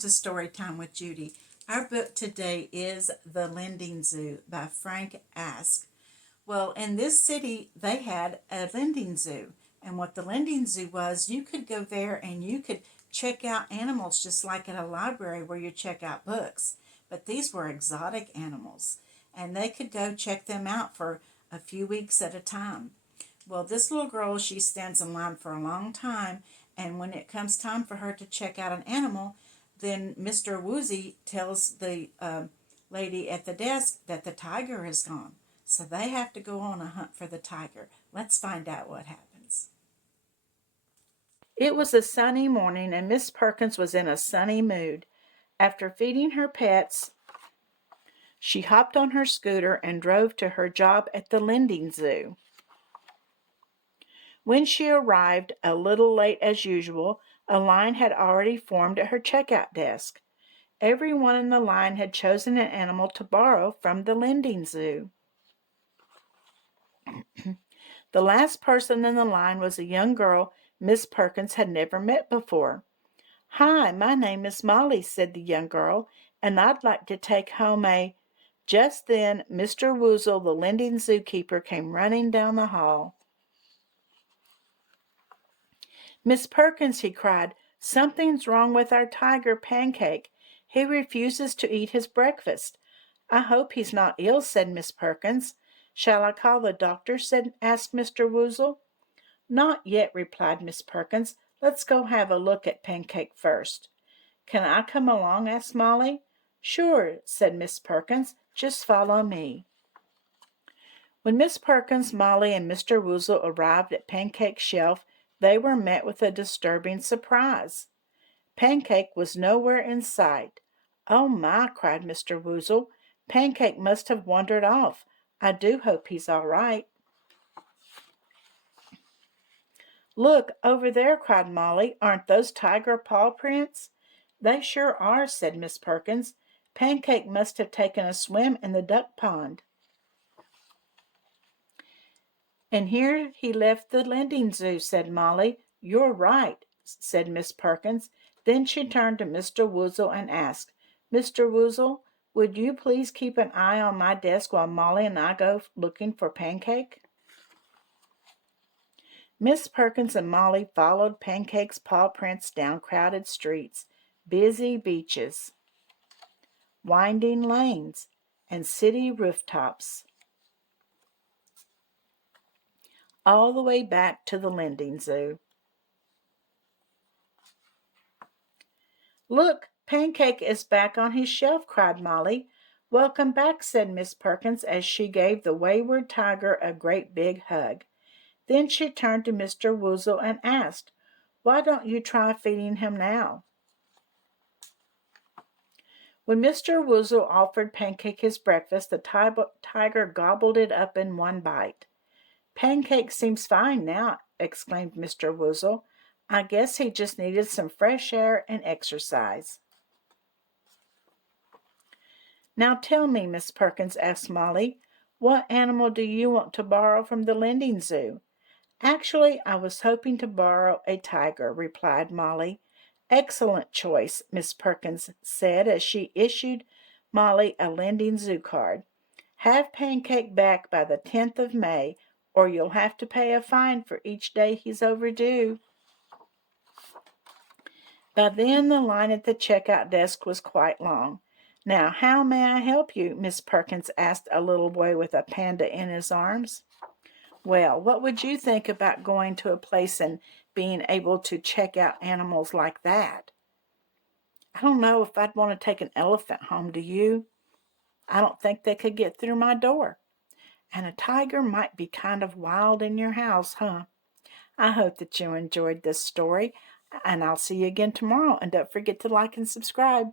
to Storytime with Judy. Our book today is The Lending Zoo by Frank Ask. Well, in this city, they had a lending zoo. And what the lending zoo was, you could go there and you could check out animals just like at a library where you check out books. But these were exotic animals. And they could go check them out for a few weeks at a time. Well, this little girl, she stands in line for a long time, and when it comes time for her to check out an animal, then Mr. Woozy tells the lady at the desk that the tiger is gone. So they have to go on a hunt for the tiger. Let's find out what happens. It was a sunny morning, and Miss Perkins was in a sunny mood. After feeding her pets, she hopped on her scooter and drove to her job at the lending zoo. When she arrived, a little late as usual, a line had already formed at her checkout desk. Everyone in the line had chosen an animal to borrow from the lending zoo. The last person in the line was a young girl Miss Perkins had never met before. "Hi, my name is Molly," said the young girl, "and I'd like to take home a—" Just then, Mr. Woozle, the lending zookeeper, came running down the hall. "Miss Perkins," he cried, "something's wrong with our tiger Pancake. He refuses to eat his breakfast." "I hope he's not ill," said Miss Perkins. "Shall I call the doctor?" asked Mr. Woozle. "Not yet," replied Miss Perkins. "Let's go have a look at Pancake first." "Can I come along?" asked Molly. "Sure," said Miss Perkins. "Just follow me." When Miss Perkins, Molly, and Mr. Woozle arrived at Pancake's shelf, they were met with a disturbing surprise. Pancake was nowhere in sight. "Oh my!" cried Mr. Woozle. "Pancake must have wandered off. I do hope he's all right." "Look, over there!" cried Molly. "Aren't those tiger paw prints?" "They sure are," said Miss Perkins. "Pancake must have taken a swim in the duck pond. And here he left the lending zoo," said Molly. "You're right," said Miss Perkins. Then she turned to Mr. Woozle and asked, "Mr. Woozle, would you please keep an eye on my desk while Molly and I go looking for Pancake?" Miss Perkins and Molly followed Pancake's paw prints down crowded streets, busy beaches, winding lanes, and city rooftops, all the way back to the lending zoo. "Look, Pancake is back on his shelf," cried Molly. "Welcome back," said Miss Perkins as she gave the wayward tiger a great big hug. Then she turned to Mr. Woozle and asked, "Why don't you try feeding him now?" When Mr. Woozle offered Pancake his breakfast, the tiger gobbled it up in one bite. "Pancake seems fine now," exclaimed Mr. Woozle. "I guess he just needed some fresh air and exercise." "Now tell me, Miss Perkins," asked Molly, "what animal do you want to borrow from the lending zoo?" "Actually, I was hoping to borrow a tiger," replied Molly. "Excellent choice," Miss Perkins said as she issued Molly a lending zoo card. "Have Pancake back by the 10th of May, or you'll have to pay a fine for each day he's overdue." By then the line at the checkout desk was quite long. "Now, how may I help you?" Miss Perkins asked a little boy with a panda in his arms. "Well, what would you think about going to a place and being able to check out animals like that?" "I don't know if I'd want to take an elephant home, do you? I don't think they could get through my door. And a tiger might be kind of wild in your house, huh?" I hope that you enjoyed this story, and I'll see you again tomorrow. And don't forget to like and subscribe.